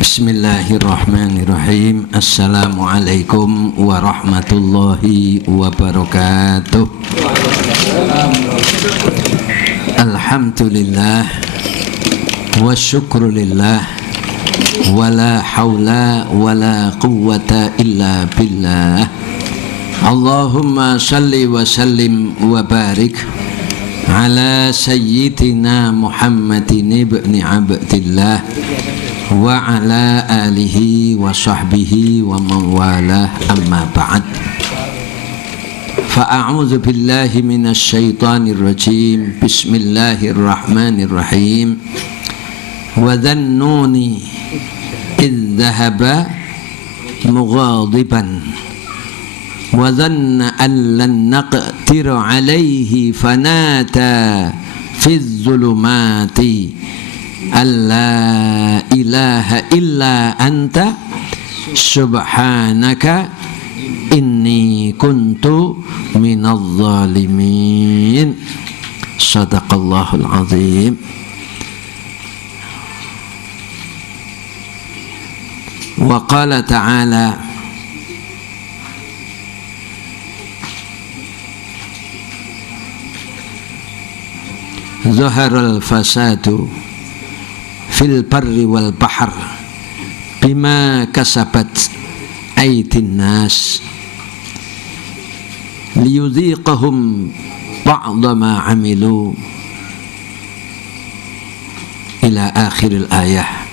Bismillahirrahmanirrahim. Assalamualaikum warahmatullahi wabarakatuh. Alhamdulillah wa syukrulillah wala haula wala quwwata illa billah. Allahumma salli wa sallim wa barik ala sayyidina Muhammadin ibni Abdillah wa ala alihi wa sahbihi wa mawalah, amma ba'd. Fa'a'udzu billahi minasy syaithanir rajim. Bismillahirrahmanirrahim. Wa dhannuni idh dhahaba mughadiban wa dhanna an lan naqdir alayhi fanata fi dhulumati alla ilaha illa anta subhanaka inni kuntu minadh zalimin. Shadaqallahul azim. Wa qala ta'ala zaharal fasadu fil barri wal bahr bima kasabat aydin nas liyudhiqahum ba'da ma amilu ila akhiril ayah.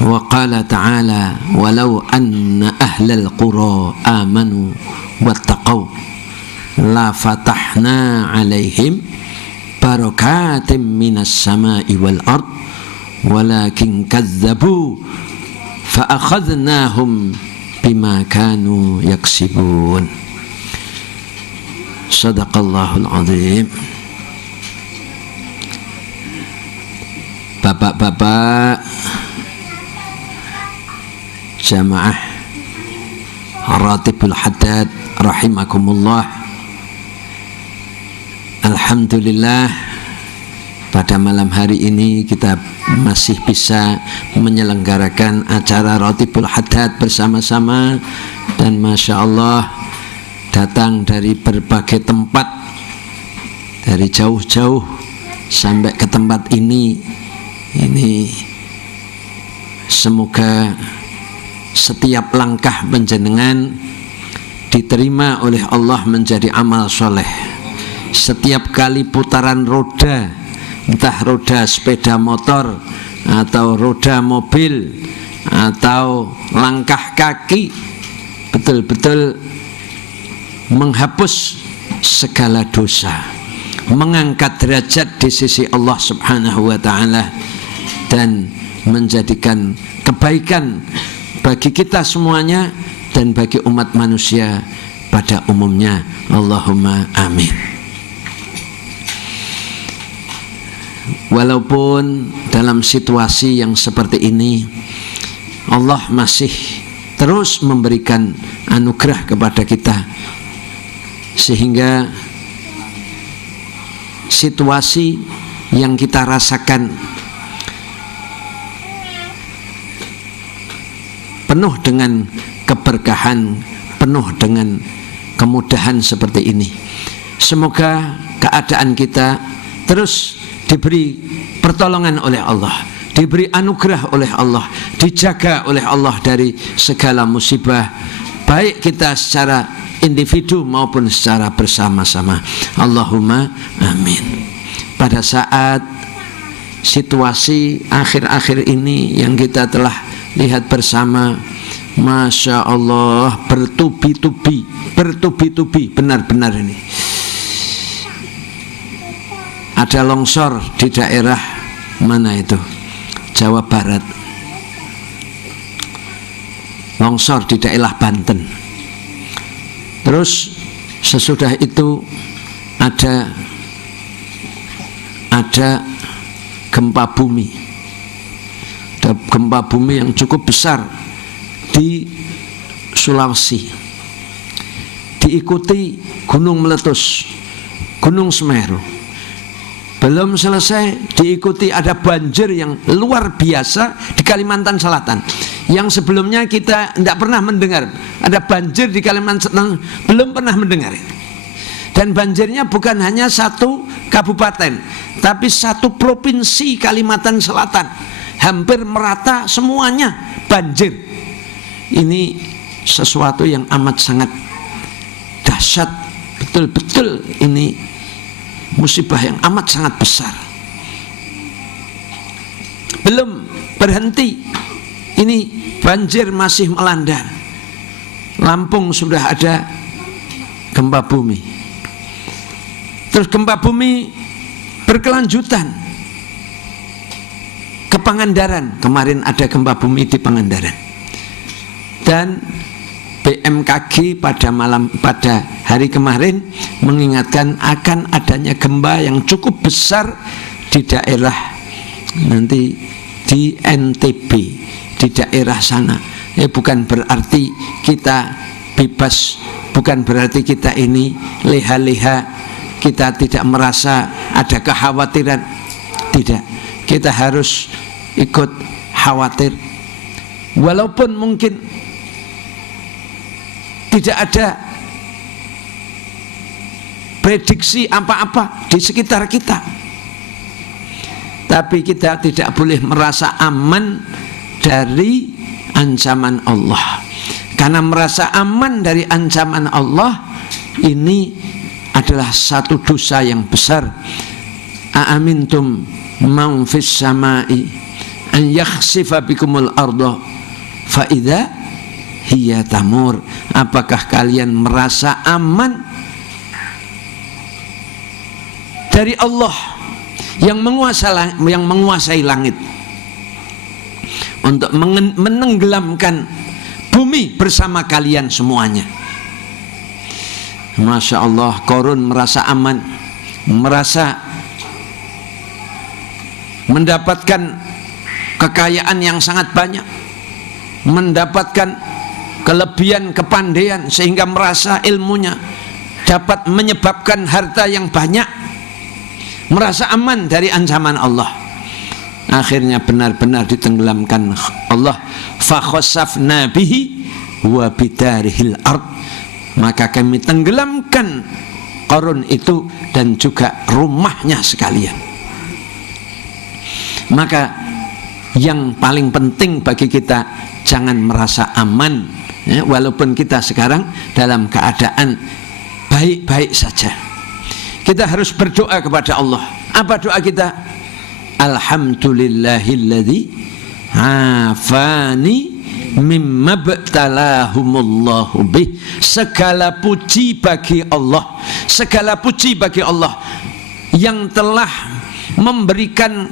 Wa qala ta'ala walau anna ahlal qura amanu wattaqaw la fatahna alaihim barakatim minas sama'i wal ard walakin kazzabu fa akhadnahum bima kanu yaksibun. Shadaqallahul azim. Bapak-bapak jamaah Ratibul Haddad rahimakumullah. Alhamdulillah, pada malam hari ini kita masih bisa menyelenggarakan acara Ratibul Haddad bersama-sama, dan Masya Allah datang dari berbagai tempat, dari jauh-jauh sampai ke tempat ini semoga setiap langkah panjenengan diterima oleh Allah menjadi amal soleh. Setiap kali putaran roda, entah roda sepeda motor atau roda mobil atau langkah kaki, betul-betul menghapus segala dosa, mengangkat derajat di sisi Allah Subhanahu wa ta'ala, dan menjadikan kebaikan bagi kita semuanya dan bagi umat manusia pada umumnya. Allahumma amin. Walaupun dalam situasi yang seperti ini Allah masih terus memberikan anugerah kepada kita, sehingga situasi yang kita rasakan penuh dengan keberkahan, penuh dengan kemudahan seperti ini. Semoga keadaan kita terus diberi pertolongan oleh Allah, diberi anugerah oleh Allah, dijaga oleh Allah dari segala musibah, baik kita secara individu maupun secara bersama-sama. Allahumma amin. Pada saat situasi akhir-akhir ini yang kita telah lihat bersama, Masya Allah, bertubi-tubi, benar-benar ini. Ada longsor di daerah mana itu? Jawa Barat. Longsor di daerah Banten. Terus sesudah itu ada gempa bumi. Ada gempa bumi yang cukup besar di Sulawesi. diikuti gunung meletus, Gunung Semeru. Belum selesai, diikuti ada banjir yang luar biasa di Kalimantan Selatan, yang sebelumnya kita tidak pernah mendengar. Ada banjir di Kalimantan Selatan, belum pernah mendengar. Dan banjirnya bukan hanya satu kabupaten, tapi satu provinsi Kalimantan Selatan, hampir merata semuanya banjir. Ini sesuatu yang amat sangat dahsyat, betul-betul ini musibah yang amat sangat besar. Belum berhenti, ini banjir masih melanda. Lampung sudah ada gempa bumi, terus gempa bumi berkelanjutan ke Pangandaran. Kemarin ada gempa bumi di Pangandaran, dan BMKG pada hari kemarin mengingatkan akan adanya gempa yang cukup besar di daerah nanti di NTB, di daerah sana. Bukan berarti kita bebas, bukan berarti kita ini leha-leha, kita tidak merasa ada kekhawatiran. Tidak, kita harus ikut khawatir, walaupun mungkin tidak ada prediksi apa-apa di sekitar kita, tapi kita tidak boleh merasa aman dari ancaman Allah. Karena merasa aman dari ancaman Allah ini adalah satu dosa yang besar. Aamintum man fis samai an yakhsifa bikumul arda fa idza hiya tamur. Apakah kalian merasa aman dari Allah yang menguasai langit untuk menenggelamkan bumi bersama kalian semuanya? Masya Allah, Qarun merasa aman, merasa mendapatkan kekayaan yang sangat banyak, mendapatkan kelebihan kepandaian, sehingga merasa ilmunya dapat menyebabkan harta yang banyak, merasa aman dari ancaman Allah. Akhirnya benar-benar ditenggelamkan Allah. Fa khasafna bihi wa bidarihil ard, maka kami tenggelamkan Qarun itu dan juga rumahnya sekalian. Maka yang paling penting bagi kita, jangan merasa aman, ya, walaupun kita sekarang dalam keadaan baik-baik saja. Kita harus berdoa kepada Allah. Apa doa kita? Alhamdulillahilladzi afani mimma btalahumullahu bih. Segala puji bagi Allah, segala puji bagi Allah yang telah memberikan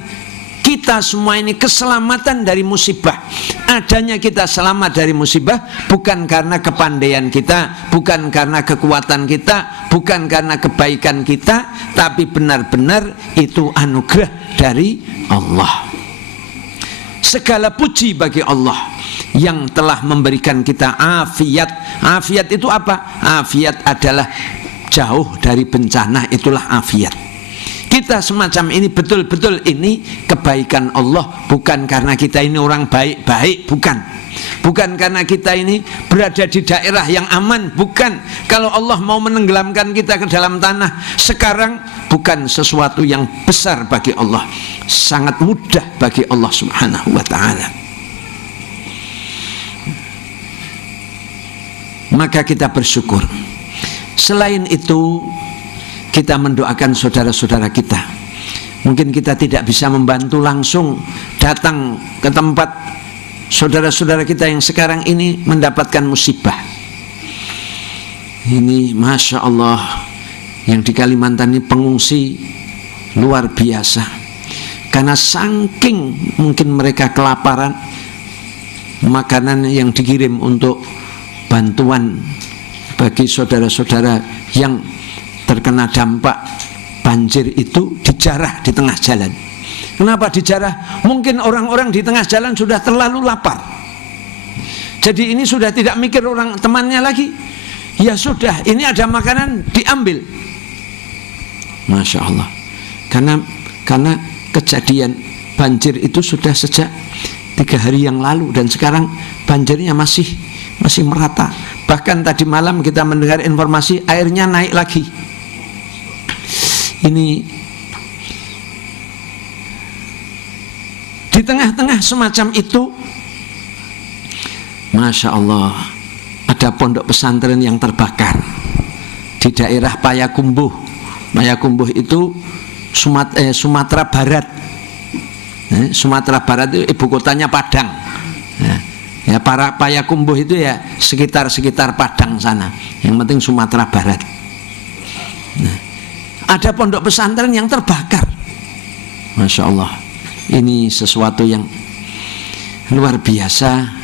kita semua ini keselamatan dari musibah. Adanya kita selamat dari musibah bukan karena kepandaian kita, bukan karena kekuatan kita, bukan karena kebaikan kita, tapi benar-benar itu anugerah dari Allah. Segala puji bagi Allah yang telah memberikan kita afiat. Afiat itu apa? Afiat adalah jauh dari bencana, itulah afiat. Kita semacam ini, betul-betul ini kebaikan Allah, bukan karena kita ini orang baik-baik, bukan. Bukan karena kita ini berada di daerah yang aman, bukan. Kalau Allah mau menenggelamkan kita ke dalam tanah sekarang, bukan sesuatu yang besar bagi Allah, sangat mudah bagi Allah Subhanahu wa ta'ala. Maka kita bersyukur. Selain itu, kita mendoakan saudara-saudara kita. Mungkin kita tidak bisa membantu langsung datang ke tempat saudara-saudara kita yang sekarang ini mendapatkan musibah. Ini Masya Allah, yang di Kalimantan ini pengungsi luar biasa. Karena saking mungkin mereka kelaparan, makanan yang dikirim untuk bantuan bagi saudara-saudara yang terkena dampak banjir itu dijarah di tengah jalan. Kenapa dijarah? Mungkin orang-orang di tengah jalan sudah terlalu lapar. Jadi ini sudah tidak mikir orang temannya lagi. ya sudah, ini ada makanan, diambil. Masya Allah. Karena kejadian banjir itu sudah sejak 3 hari yang lalu, dan sekarang banjirnya masih merata. Bahkan tadi malam kita mendengar informasi airnya naik lagi. Ini di tengah-tengah semacam itu, Masya Allah, ada pondok pesantren yang terbakar di daerah Payakumbuh. Payakumbuh itu Sumatera Barat. Sumatera Barat itu ibu kotanya Padang. Ya, para Payakumbuh itu ya sekitar Padang sana. Yang penting Sumatera Barat. Nah, ada pondok pesantren yang terbakar. Masya Allah, ini sesuatu yang luar biasa.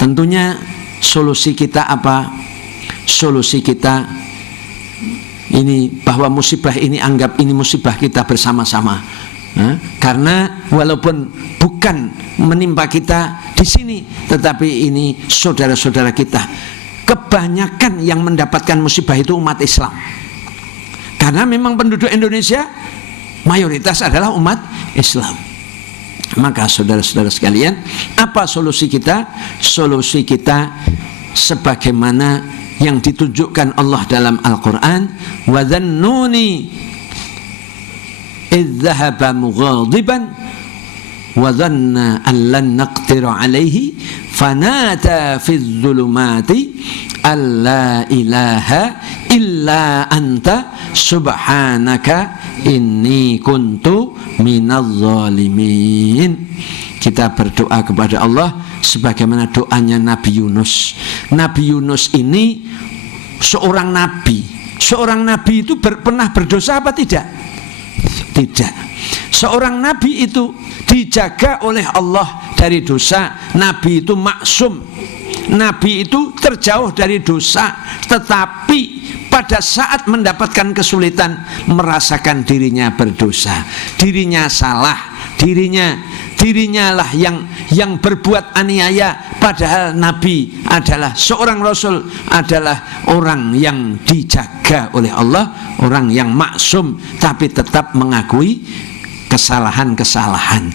Tentunya solusi kita apa? Solusi kita ini bahwa musibah ini, anggap ini musibah kita bersama-sama. Karena walaupun bukan menimpa kita di sini, tetapi ini saudara-saudara kita. Kebanyakan yang mendapatkan musibah itu umat Islam. Karena memang penduduk Indonesia mayoritas adalah umat Islam. Maka saudara-saudara sekalian, apa solusi kita? Solusi kita sebagaimana yang ditunjukkan Allah dalam Al-Quran, wa dhannuni idh dhahaba mughadiban wa dhanna an lan naqdir alaihi fanada fi dhulumati alla ilaha illa anta subhanaka inni kuntu minadh zalimin. Kita berdoa kepada Allah sebagaimana doanya Nabi Yunus. Nabi Yunus ini seorang nabi. Seorang nabi itu pernah berdosa apa tidak? Tidak. Seorang nabi itu dijaga oleh Allah dari dosa. Nabi itu maksum. Nabi itu terjauh dari dosa. Tetapi pada saat mendapatkan kesulitan, merasakan dirinya berdosa, dirinya salah, dirinya lah yang berbuat aniaya. Padahal Nabi adalah seorang Rasul, adalah orang yang dijaga oleh Allah, orang yang maksum, tapi tetap mengakui kesalahan-kesalahan.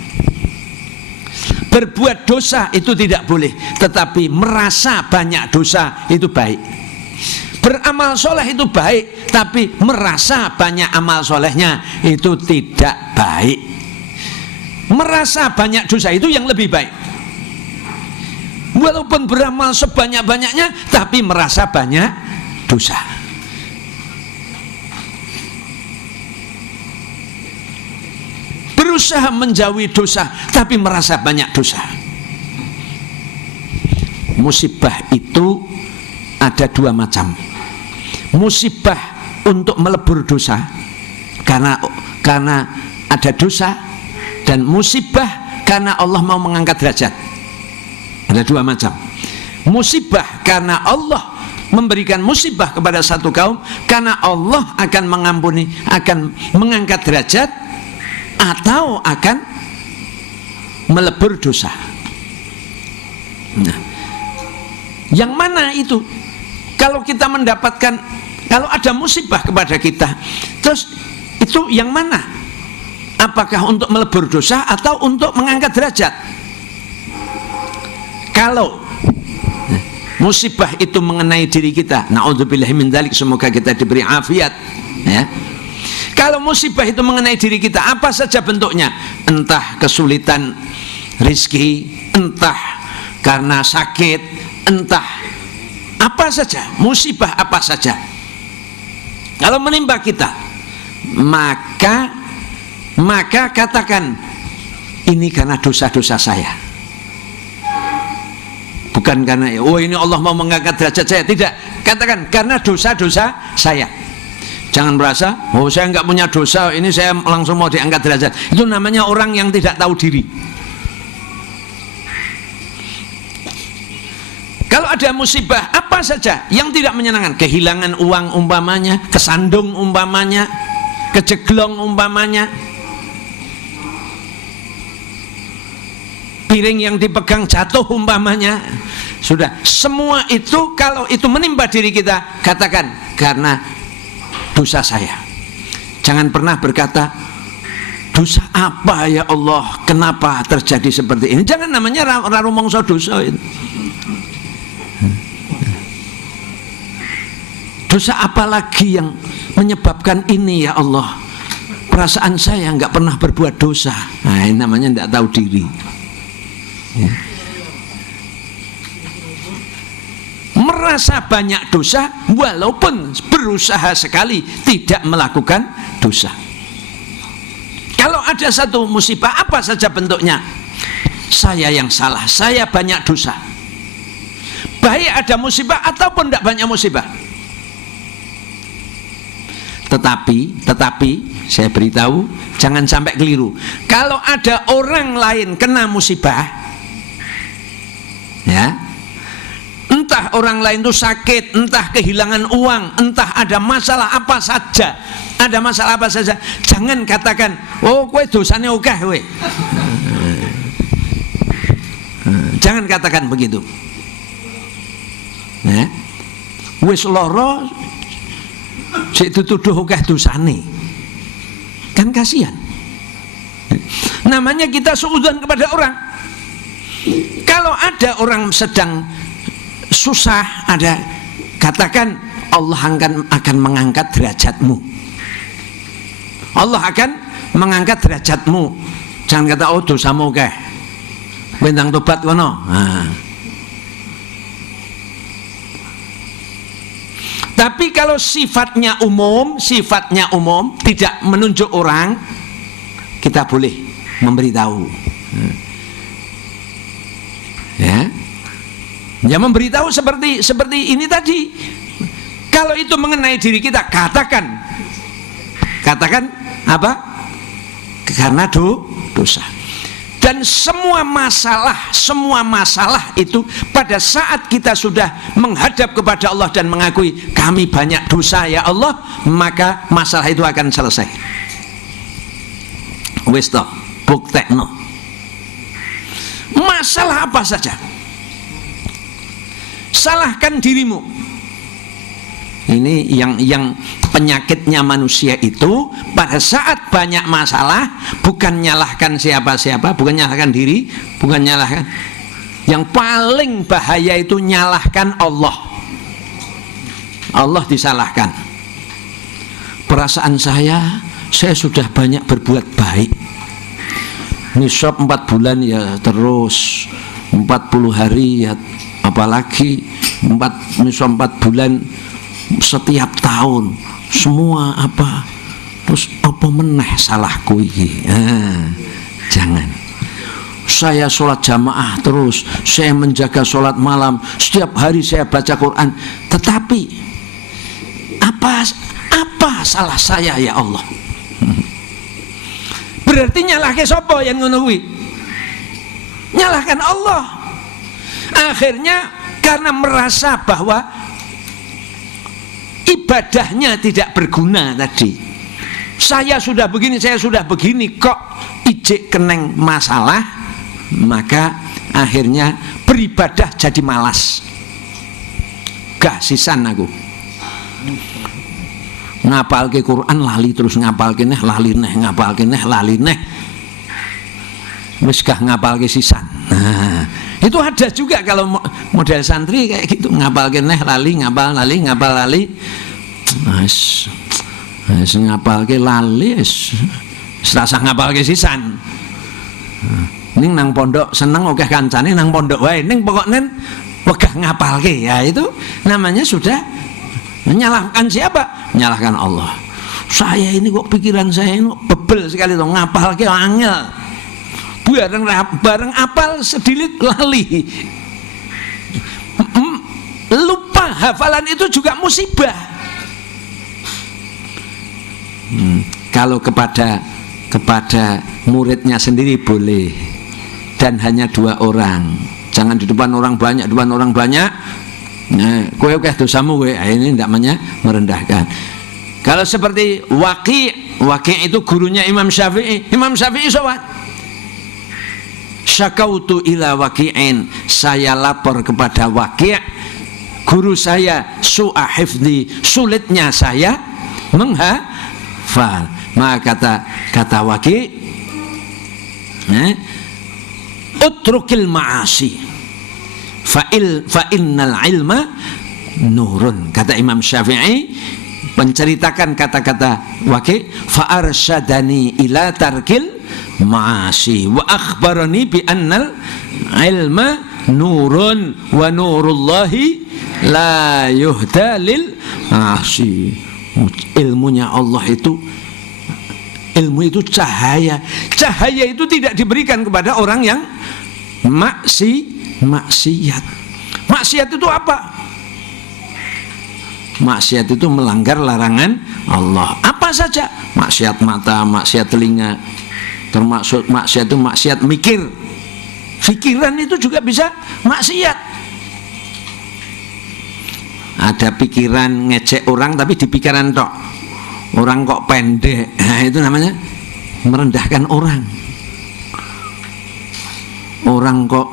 Berbuat dosa itu tidak boleh, tetapi merasa banyak dosa itu baik. Beramal soleh itu baik, tapi merasa banyak amal solehnya itu tidak baik. Merasa banyak dosa itu yang lebih baik. Walaupun beramal sebanyak-banyaknya, tapi merasa banyak dosa. Berusaha menjauhi dosa, tapi merasa banyak dosa. Musibah itu ada 2 macam. Musibah untuk melebur dosa karena ada dosa, dan musibah karena Allah mau mengangkat derajat. Ada 2 macam. Musibah karena Allah memberikan musibah kepada satu kaum, karena Allah akan mengampuni, akan mengangkat derajat, atau akan melebur dosa. Nah, yang mana itu? Kalau kita mendapatkan, kalau ada musibah kepada kita, terus itu yang mana? Apakah untuk melebur dosa atau untuk mengangkat derajat? Kalau musibah itu mengenai diri kita, na'udzubillahi min dzalik, semoga kita diberi afiat, ya. Kalau musibah itu mengenai diri kita, apa saja bentuknya, entah kesulitan rizki, entah karena sakit, entah apa saja, musibah apa saja, kalau menimpa kita, maka katakan, ini karena dosa-dosa saya, bukan karena ini Allah mau mengangkat derajat saya. Tidak, katakan karena dosa-dosa saya. Jangan merasa saya nggak punya dosa, ini saya langsung mau diangkat derajat. Itu namanya orang yang tidak tahu diri. Kalau ada musibah apa saja yang tidak menyenangkan, kehilangan uang umpamanya, kesandung umpamanya, kejeglong umpamanya, piring yang dipegang jatuh umpamanya, Sudah, semua itu kalau itu menimpa diri kita, katakan karena dosa saya. Jangan pernah berkata, dosa apa ya Allah, kenapa terjadi seperti ini? Jangan, namanya rumangsa dosa itu. Dosa apa lagi yang menyebabkan ini ya Allah? Perasaan saya nggak pernah berbuat dosa. Nah, ini namanya nggak tahu diri. Ya. Merasa banyak dosa walaupun berusaha sekali tidak melakukan dosa. Kalau ada satu musibah apa saja bentuknya, saya yang salah, saya banyak dosa. Baik ada musibah ataupun tidak banyak musibah. Tetapi saya beritahu, jangan sampai keliru. Kalau ada orang lain kena musibah, ya, entah orang lain itu sakit, entah kehilangan uang, entah ada masalah apa saja, jangan katakan, oh kowe dosane akeh kowe. Jangan katakan begitu. Ya. Wis lara sik dituduh akeh dosane. Kan kasihan. Namanya kita suudzon kepada orang. Kalau ada orang sedang susah, ada, katakan Allah akan mengangkat derajatmu. Allah akan mengangkat derajatmu. Jangan kata oh dosamu akeh. Bentang tobat kono. Nah. Tapi kalau sifatnya umum, tidak menunjuk orang, kita boleh memberitahu. Ya, ya memberitahu seperti ini tadi. Kalau itu mengenai diri kita, katakan apa? Karena dosa. Dan semua masalah itu pada saat kita sudah menghadap kepada Allah dan mengakui kami banyak dosa ya Allah, maka masalah itu akan selesai. Wis toh, buktekno. Masalah apa saja, salahkan dirimu. Ini yang penyakitnya manusia itu, pada saat banyak masalah bukan nyalahkan siapa-siapa, bukan nyalahkan diri, bukan nyalahkan. Yang paling bahaya itu nyalahkan Allah. Allah disalahkan. Perasaan saya sudah banyak berbuat baik. Nisab 4 bulan ya terus, 40 hari ya apalagi, nisab 4 bulan setiap tahun, semua apa, terus apa meneh salahku iki. Jangan. Saya sholat jamaah terus, saya menjaga sholat malam, setiap hari saya baca Quran, tetapi apa salah saya ya Allah? Berarti nyalahke sapa yang ngono kuwi? Nyalahkan Allah. Akhirnya karena merasa bahwa ibadahnya tidak berguna tadi. Saya sudah begini kok ijik keneng masalah, maka akhirnya beribadah jadi malas. Gak sisan aku. Ngapalke Quran lali terus, ngapalke neh lali neh, ngapalke neh lali neh. Wis gah ngapalke sisan. Nah, itu ada juga kalau model santri kayak gitu, ngapalke neh lali, ngapal lali. Wis ngapalke lali, wis rasa ngapalke sisan. Ning nang pondok seneng akeh kancane nang pondok wae, ning pokoknya wegah ngapalke, ya itu namanya sudah menyalahkan siapa? Menyalahkan Allah. Saya ini kok pikiran saya ini bebel sekali tuh, ngapalke angel. Bareng apal sedilit lali. Lupa hafalan itu juga musibah. Kalau kepada muridnya sendiri boleh, dan hanya 2 orang. Jangan di depan orang banyak, nah, kowe dosamu kowe, ini namanya merendahkan. Kalau seperti Waqi' itu gurunya Imam Syafi'i. Imam Syafi'i sowan. syakautu ila Waqi'in, saya lapor kepada Waqi', guru saya, su'a hifdzi, sulitnya saya menghafal. Maka kata Waqi', utrukil ma'asi fa innal ilma nurun. Kata Imam Syafi'i menceritakan kata-kata Waqi', fa arsyadani ila tarkil ma'asi wa akhbarani bi annal ilma nurun wa nurullahi la yuhda lil ma'asi. Ilmunya Allah itu, ilmu itu cahaya. Cahaya itu tidak diberikan kepada orang yang maksiat. Maksiat itu apa? Maksiat itu melanggar larangan Allah. Apa saja? Maksiat mata, maksiat telinga, termasuk maksiat itu maksiat mikir. Pikiran itu juga bisa maksiat. Ada pikiran ngecek orang tapi di pikiran tok. Orang kok pendek, nah, itu namanya merendahkan orang. Orang kok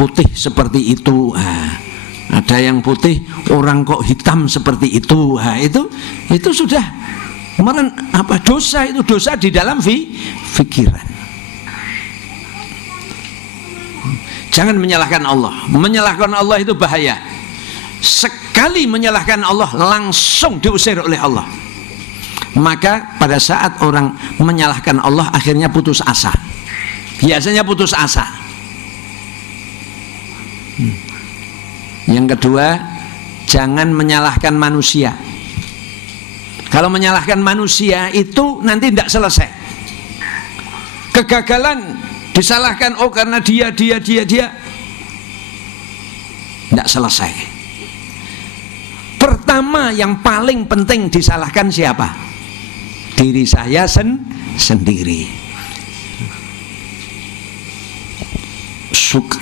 putih seperti itu, nah, ada yang putih, orang kok hitam seperti itu, nah, itu sudah dosa. Itu dosa di dalam pikiran. Jangan menyalahkan Allah. Menyalahkan Allah itu bahaya. Sekali menyalahkan Allah langsung diusir oleh Allah. Maka pada saat orang menyalahkan Allah akhirnya putus asa. Biasanya putus asa. Yang kedua, jangan menyalahkan manusia. Kalau menyalahkan manusia itu nanti tidak selesai. Kegagalan disalahkan, oh karena dia tidak selesai. Pertama yang paling penting disalahkan siapa? Diri saya sendiri.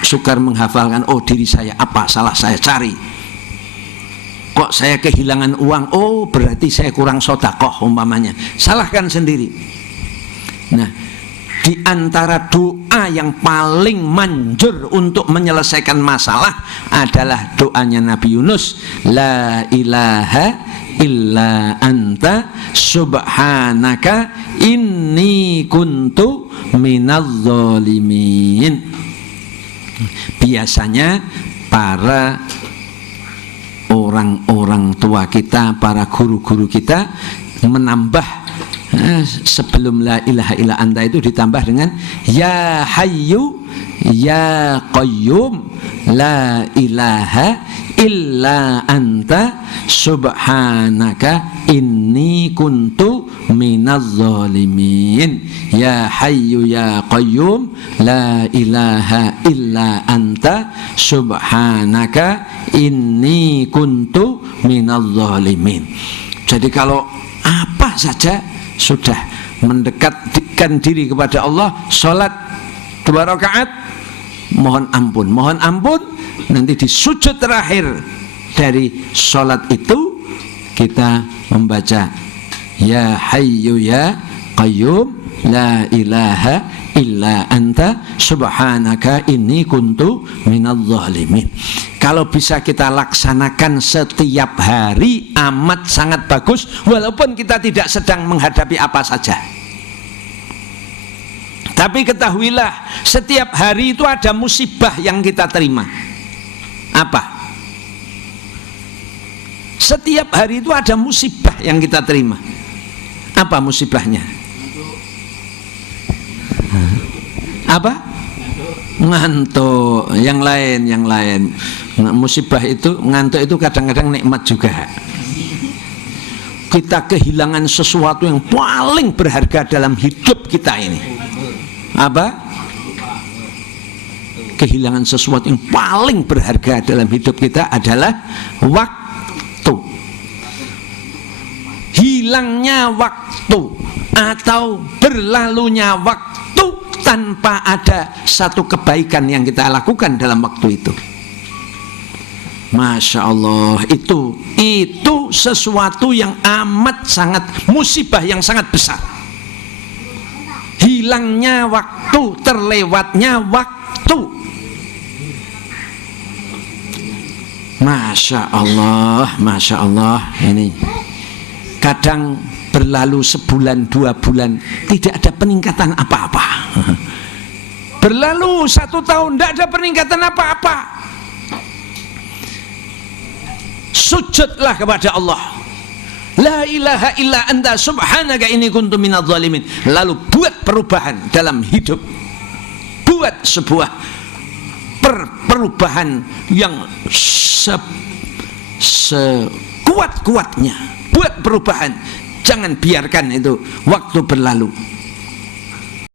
Sukar menghafalkan, oh diri saya apa salah saya, cari. Kok saya kehilangan uang, oh berarti saya kurang sedekah umpamanya. Salahkan sendiri. Nah, di antara doa yang paling manjur untuk menyelesaikan masalah adalah doanya Nabi Yunus, la ilaha illa anta subhanaka inni kuntu minadz zalimin. Biasanya para orang-orang tua kita, para guru-guru kita menambah sebelum la ilaha illa anta itu ditambah dengan ya hayyu ya qayyum la ilaha illa anta subhanaka inni kuntu minadz zalimin. Ya hayyu ya qayyum la ilaha illa anta subhanaka inni kuntu minadz zalimin. Jadi kalau apa saja sudah mendekatkan diri kepada Allah, sholat 2 rakaat, mohon ampun. Nanti di sujud terakhir dari sholat itu kita membaca ya hayyu ya qayyum la ilaha illa anta subhanaka inni kuntu minadz zalimin. Kalau bisa kita laksanakan setiap hari amat sangat bagus, walaupun kita tidak sedang menghadapi apa saja. Tapi ketahuilah, setiap hari itu ada musibah yang kita terima. Apa? Setiap hari itu ada musibah yang kita terima. Apa musibahnya? Apa? Ngantuk. Yang lain. Musibah itu, ngantuk itu kadang-kadang nikmat juga. Kita kehilangan sesuatu yang paling berharga dalam hidup kita ini. Apa? Kehilangan sesuatu yang paling berharga dalam hidup kita adalah waktu. Hilangnya waktu atau berlalunya waktu tanpa ada satu kebaikan yang kita lakukan dalam waktu itu. Masya Allah, itu sesuatu yang amat sangat musibah yang sangat besar. Hilangnya waktu, terlewatnya waktu. waktu. Masya Allah, Masya Allah. Ini kadang berlalu sebulan, 2 bulan, tidak ada peningkatan apa-apa. Berlalu 1 tahun, tidak ada peningkatan apa-apa. Sujudlah kepada Allah. La ilaha illa anta subhanaka inni kuntu minadz zalimin. Lalu buat perubahan dalam hidup. Buat sebuah perubahan yang sekuat-kuatnya. Buat perubahan. Jangan biarkan itu waktu berlalu.